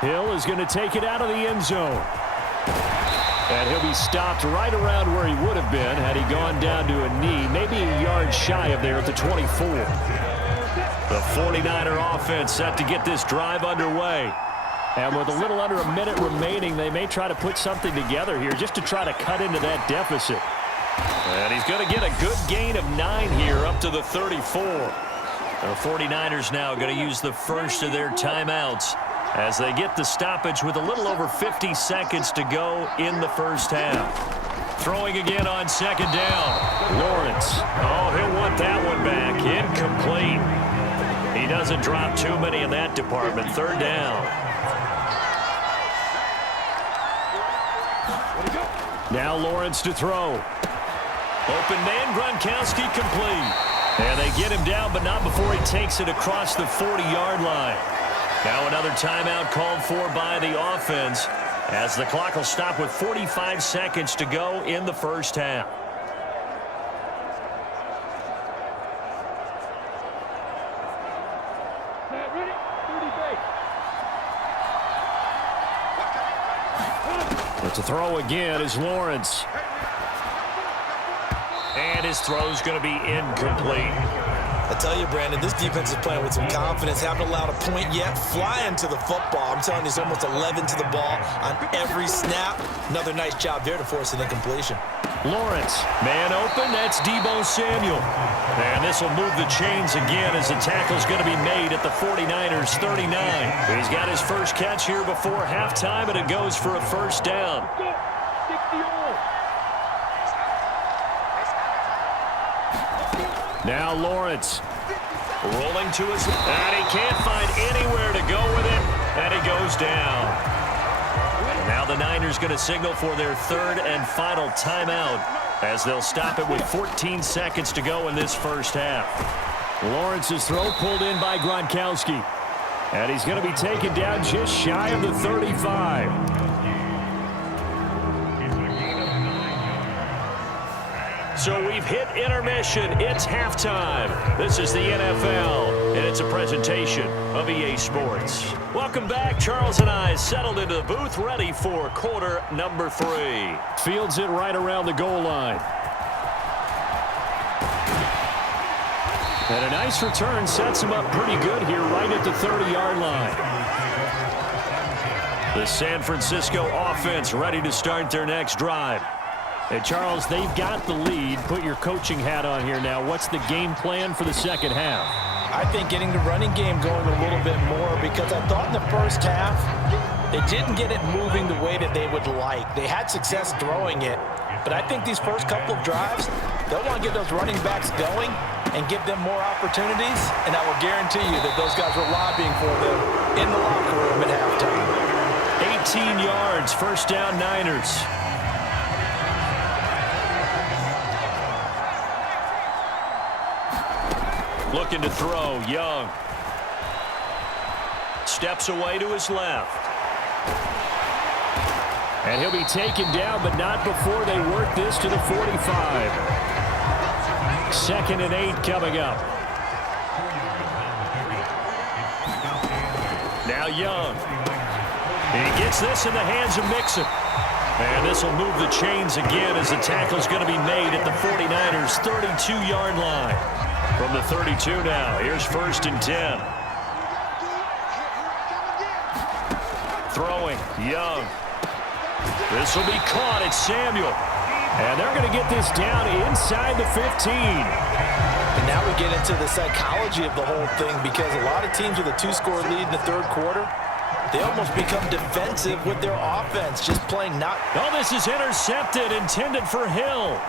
Hill is going to take it out of the end zone. And he'll be stopped right around where he would have been had he gone down to a knee, maybe a yard shy of there at the 24. The 49er offense set to get this drive underway. And with a little under a minute remaining, they may try to put something together here just to try to cut into that deficit. And he's going to get a good gain of 9 here up to the 34. The 49ers now going to use the first of their timeouts as they get the stoppage with a little over 50 seconds to go in the first half. Throwing again on second down. Lawrence. Oh, he'll want that one back. Incomplete. He doesn't drop too many in that department. Third down. Now Lawrence to throw. Open man, Gronkowski complete. And they get him down, but not before he takes it across the 40-yard line. Now another timeout called for by the offense as the clock will stop with 45 seconds to go in the first half. But to throw again is Lawrence. And his throw's going to be incomplete. I tell you, Brandon, this defense is playing with some confidence. Haven't allowed a point yet. Flying to the football. I'm telling you, it's almost 11 to the ball on every snap. Another nice job there to force an incompletion. Lawrence, man open. That's Deebo Samuel. And this will move the chains again as the tackle's going to be made at the 49ers 39. He's got his first catch here before halftime, and it goes for a first down. Now Lawrence rolling to his left, and he can't find anywhere to go with it, and he goes down. Now the Niners going to signal for their third and final timeout as they'll stop it with 14 seconds to go in this first half. Lawrence's throw pulled in by Gronkowski, and he's going to be taken down just shy of the 35. So we've hit intermission. It's halftime. This is the NFL, and it's a presentation of EA Sports. Welcome back. Charles and I settled into the booth, ready for quarter number 3. Fields it right around the goal line. And a nice return sets him up pretty good here right at the 30-yard line. The San Francisco offense ready to start their next drive. Hey, Charles, they've got the lead. Put your coaching hat on here now. What's the game plan for the second half? I think getting the running game going a little bit more, because I thought in the first half they didn't get it moving the way that they would like. They had success throwing it, but I think these first couple of drives, they'll want to get those running backs going and give them more opportunities, and I will guarantee you that those guys were lobbying for them in the locker room at halftime. 18 yards, first down Niners. Looking to throw, Young. Steps away to his left. And he'll be taken down, but not before they work this to the 45. 2nd and 8 coming up. Now Young. And he gets this in the hands of Mixon. And this will move the chains again as the tackle's going to be made at the 49ers' 32-yard line. From the 32 now, here's 1st and 10. Throwing, Young. This will be caught. It's Samuel. And they're going to get this down inside the 15. And now we get into the psychology of the whole thing, because a lot of teams with a 2-score lead in the third quarter, they almost become defensive with their offense, just playing not. Oh, this is intercepted, intended for Hill.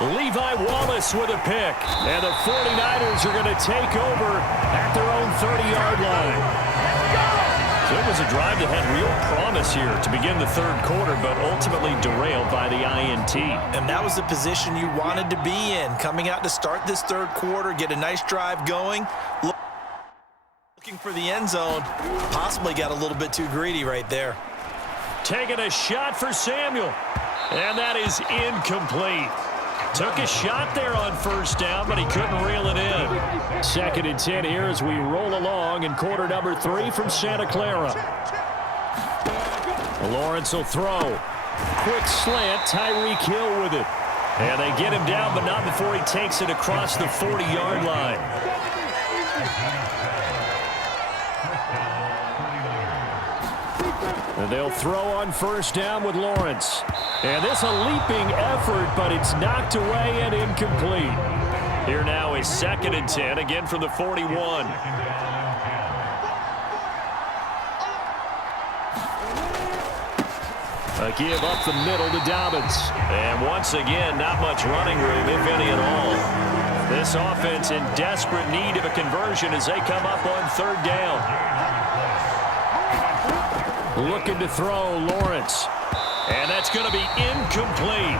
Levi Wallace with a pick. And the 49ers are going to take over at their own 30-yard line. So it was a drive that had real promise here to begin the third quarter, but ultimately derailed by the INT. And that was the position you wanted to be in, coming out to start this third quarter, get a nice drive going. Looking for the end zone. Possibly got a little bit too greedy right there. Taking a shot for Samuel. And that is incomplete. Took a shot there on first down, but he couldn't reel it in. 2nd and 10 here as we roll along in quarter number 3 from Santa Clara. Lawrence will throw. Quick slant, Tyreek Hill with it. And they get him down, but not before he takes it across the 40-yard line. And they'll throw on first down with Lawrence. And this a leaping effort, but it's knocked away and incomplete. Here now is 2nd and 10, again from the 41. A give up the middle to Dobbins. And once again, not much running room, if any at all. This offense in desperate need of a conversion as they come up on 3rd down. Looking to throw, Lawrence. And that's going to be incomplete.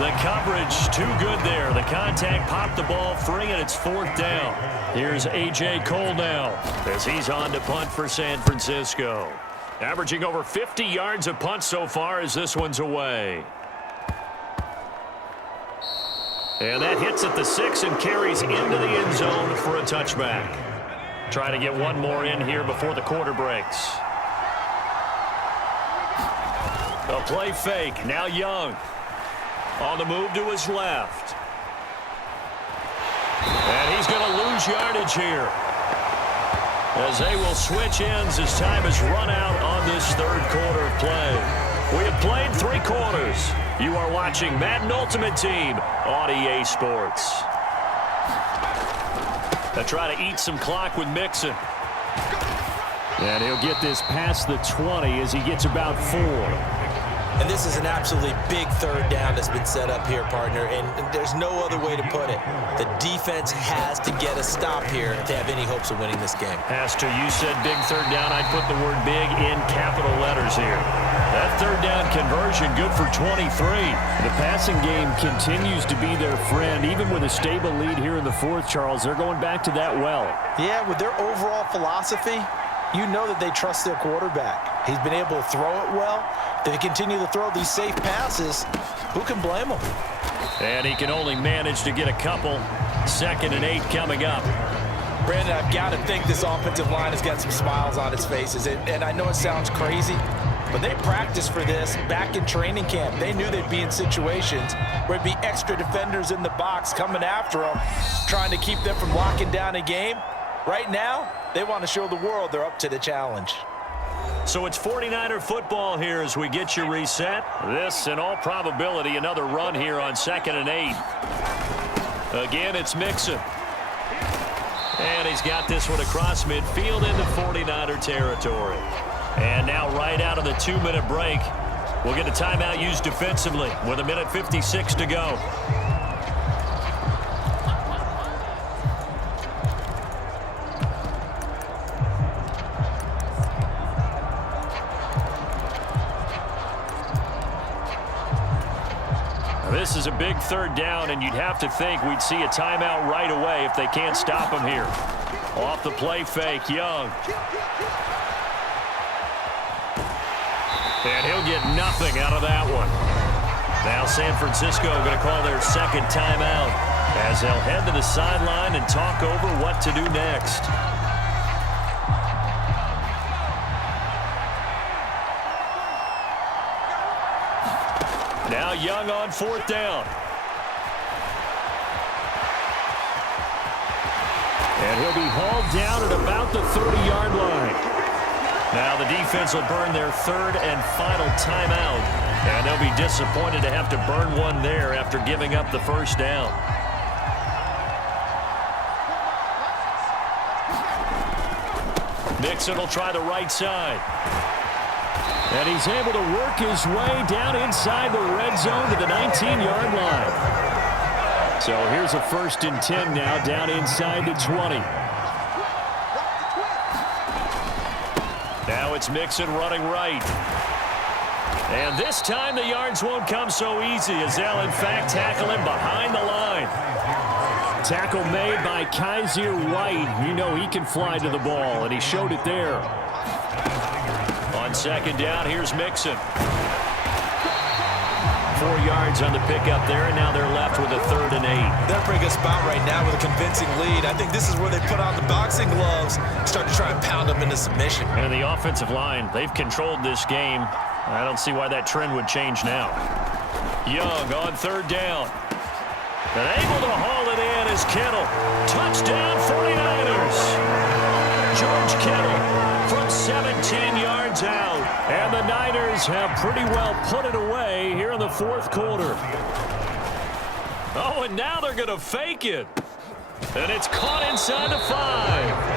The coverage too good there. The contact popped the ball free, and it's 4th down. Here's A.J. Cole now as he's on to punt for San Francisco. Averaging over 50 yards of punt so far as this one's away. And that hits at the 6 and carries into the end zone for a touchback. Trying to get one more in here before the quarter breaks. A play fake. Now Young. On the move to his left. And he's going to lose yardage here, as they will switch ends as time has run out on this 3rd quarter of play. We have played 3 quarters. You are watching Madden Ultimate Team on EA Sports. They try to eat some clock with Mixon. And he'll get this past the 20 as he gets about 4. And this is an absolutely big 3rd down that's been set up here, partner, and there's no other way to put it. The defense has to get a stop here if they have any hopes of winning this game. Pastor, you said big 3rd down. I'd put the word big in capital letters here. That 3rd down conversion good for 23. The passing game continues to be their friend. Even with a stable lead here in the 4th, Charles, they're going back to that well. Yeah, with their overall philosophy, you know that they trust their quarterback. He's been able to throw it well. They continue to throw these safe passes. Who can blame them? And he can only manage to get a couple. 2nd and 8 coming up. Brandon, I've got to think this offensive line has got some smiles on its faces. And I know it sounds crazy, but they practiced for this back in training camp. They knew they'd be in situations where it'd be extra defenders in the box coming after them, trying to keep them from locking down a game. Right now, they want to show the world they're up to the challenge. So it's 49er football here as we get you reset. This, in all probability, another run here on 2nd and 8. Again, it's Mixon. And he's got this one across midfield into 49er territory. And now right out of the 2-minute break, we'll get a timeout used defensively with 1:56 to go. This is a big 3rd down, and you'd have to think we'd see a timeout right away if they can't stop him here. Off the play fake, Young. And he'll get nothing out of that one. Now San Francisco going to call their 2nd timeout as they'll head to the sideline and talk over what to do next. Now Young on 4th down. And he'll be hauled down at about the 30-yard line. Now the defense will burn their 3rd and final timeout. And they'll be disappointed to have to burn one there after giving up the 1st down. Mixon will try the right side. And he's able to work his way down inside the red zone to the 19-yard line. So here's a 1st and 10 now down inside the 20. Now it's Mixon running right. And this time the yards won't come so easy as they'll in fact tackle him behind the line. Tackle made by Kaiser White. You know he can fly to the ball, and he showed it there. On 2nd down, here's Mixon. 4 yards on the pickup there, and now they're left with a 3rd and 8. They'll bring us about right now with a convincing lead. I think this is where they put on the boxing gloves, start to try and pound them into submission. And the offensive line, they've controlled this game I don't see why that trend would change now. Young on third down. And able to haul it in is Kittle. Touchdown 49ers. George Kittle from 17 yards out. And the Niners have pretty well put it away here in the fourth quarter. Oh, and now they're going to fake it. And it's caught inside the 5.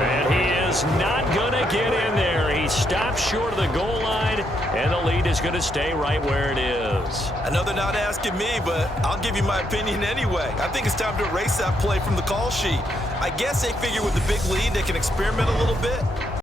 And he is not going to get in there. He stops short of the goal line, and the lead is going to stay right where it is. I know they're not asking me, but I'll give you my opinion anyway. I think it's time to erase that play from the call sheet. I guess they figure with the big lead they can experiment a little bit.